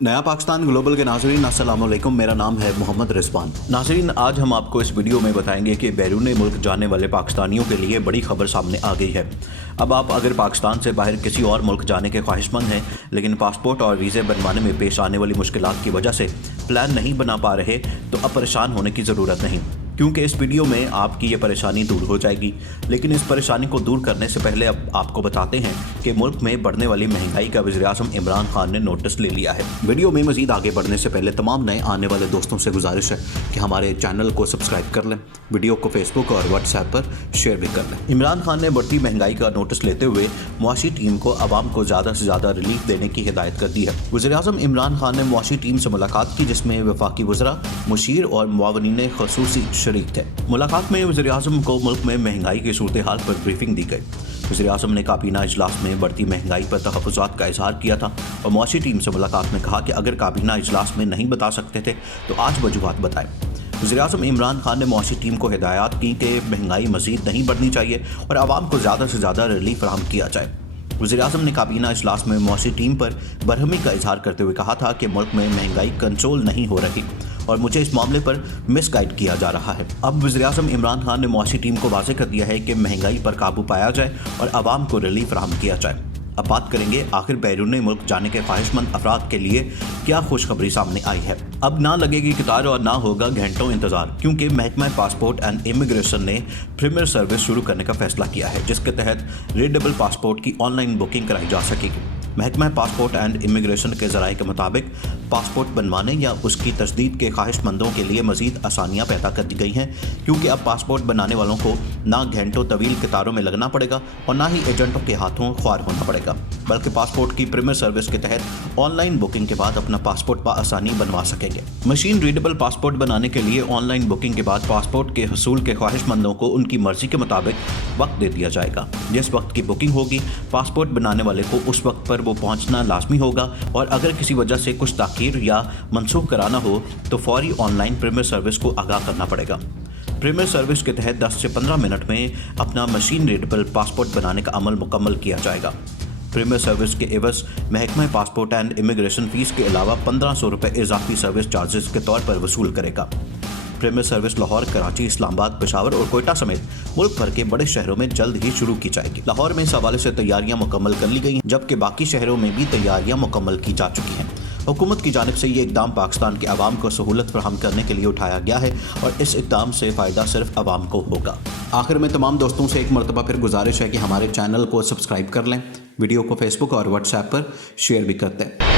नया पाकिस्तान ग्लोबल के नाज़रीन अस्सलाम वालेकुम। मेरा नाम है मोहम्मद रिजवान। नाज़रीन, आज हम आपको इस वीडियो में बताएंगे कि बैरून मुल्क जाने वाले पाकिस्तानियों के लिए बड़ी खबर सामने आ गई है। अब आप अगर पाकिस्तान से बाहर किसी और मुल्क जाने के ख्वाहिशमंद हैं, लेकिन पासपोर्ट और वीज़े बनवाने में पेश आने वाली मुश्किलात की वजह से प्लान नहीं बना पा रहे, तो अब परेशान होने की ज़रूरत नहीं, क्योंकि इस वीडियो में आपकी ये परेशानी दूर हो जाएगी। लेकिन इस परेशानी को दूर करने से पहले अब आपको बताते हैं कि मुल्क में बढ़ने वाली महंगाई का वज़ीर-ए-आज़म इमरान खान ने नोटिस ले लिया है। वीडियो में मज़ीद आगे बढ़ने से पहले तमाम नए आने वाले दोस्तों से गुजारिश है कि हमारे चैनल को सब्सक्राइब कर लें, वीडियो को फेसबुक और व्हाट्सएप पर शेयर भी कर लें। इमरान खान ने बढ़ती महंगाई का नोटिस लेते हुए मुआशी टीम को आवाम को ज़्यादा से ज़्यादा रिलीफ देने की हिदायत कर दी है। वज़ीर-ए-आज़म इमरान खान ने मुआशी टीम से मुलाकात की, जिसमें वफाकी वज़रा, मुशीर और मुआवनीन ख़ुसूसी शरीक थे। मुलाकात में वज़ीर-ए-आज़म को मुल्क में महंगाई की सूरत हाल पर ब्रीफिंग दी गई। वज़ीर-ए-आज़म ने काबीना इजलास में बढ़ती महंगाई पर तहफ़्फ़ुज़ात का इजहार किया था और मुआशी टीम से मुलाकात में कहा कि अगर काबीना इजलास में नहीं बता सकते थे तो आज वजूहात बताएं। वज़ीर-ए-आज़म इमरान खान ने मुआशी टीम को हिदायत की कि महंगाई मज़ीद नहीं बढ़नी चाहिए और आवाम को ज़्यादा से ज़्यादा रिलीफ फराहम किया जाए। वज़ीर-ए-आज़म ने काबीना इजलास में मुआशी टीम पर बरहमी का इजहार करते हुए कहा था कि मुल्क में महंगाई कंट्रोल नहीं हो रही और मुझे इस मामले पर मिसगाइड किया जा रहा है। अब वज़ीर-ए-आज़म इमरान खान ने मुआशी टीम को वाज़ेह कर दिया है कि महंगाई पर काबू पाया जाए और आवाम को रिलीफ फराहम किया जाए। अब बात करेंगे आखिर बैरून मुल्क जाने के ख्वाहिशमंद अफराद के लिए क्या खुशखबरी सामने आई है। अब ना लगेगी कतार और ना होगा घंटों इंतजार, क्योंकि महकमा पासपोर्ट एंड इमिग्रेशन ने प्रीमियर सर्विस शुरू करने का फैसला किया है, जिसके तहत रीडेबल पासपोर्ट की ऑनलाइन बुकिंग कराई जा सकेगी। महकमा पासपोर्ट एंड इमिग्रेशन के ज़राए के मुताबिक पासपोर्ट बनवाने या उसकी तजदीद के ख्वाहिशमंदों के लिए मज़ीद आसानियाँ पैदा कर दी गई हैं, क्योंकि अब पासपोर्ट बनाने वालों को ना घंटों तवील कतारों में लगना पड़ेगा और ना ही एजेंटों के हाथों ख्वार होना पड़ेगा, बल्कि पासपोर्ट की प्रीमियर सर्विस के तहत ऑनलाइन बुकिंग के बाद अपना पासपोर्ट बआसानी बनवा सकेंगे। मशीन रीडेबल पासपोर्ट बनाने के लिए ऑनलाइन बुकिंग के बाद पासपोर्ट के हसूल के ख्वाहिशमंदों को उनकी मर्जी के मुताबिक वक्त दे दिया जाएगा। जिस वक्त की बुकिंग होगी, पासपोर्ट बनाने वाले को उस वक्त पर वो पहुंचना लाजमी होगा और अगर किसी वजह से कुछ ताख़ीर या मनसूख कराना हो तो फौरी ऑनलाइन प्रीमियर सर्विस को आगाह करना पड़ेगा। प्रीमियर सर्विस के तहत 10 से 15 मिनट में अपना मशीन रीडेबल पासपोर्ट बनाने का अमल मुकम्मल किया जाएगा। प्रीमियर सर्विस के एवज महकमा पासपोर्ट एंड इमिग्रेशन फ़ीस के अलावा 1500 रुपये इजाफी सर्विस चार्जेस के तौर पर वसूल करेगा। प्रीमियर सर्विस लाहौर, कराची, इस्लामाबाद, पेशावर और कोयटा समेत मुल्क भर के बड़े शहरों में जल्द ही शुरू की जाएगी। लाहौर में इस हवाले से तैयारियां मुकम्मल कर ली गई हैं, जबकि बाकी शहरों में भी तैयारियां मुकम्मल की जा चुकी हैं। हुकूमत की जानिब से ये इकदाम पाकिस्तान के आवाम को सहूलत फराहम करने के लिए उठाया गया है और इस इकदाम से फ़ायदा सिर्फ आवाम को होगा। आखिर में तमाम दोस्तों से एक मरतबा फिर गुजारिश है कि हमारे चैनल को सब्सक्राइब कर लें, वीडियो को फेसबुक और व्हाट्सएप पर शेयर भी करते हैं।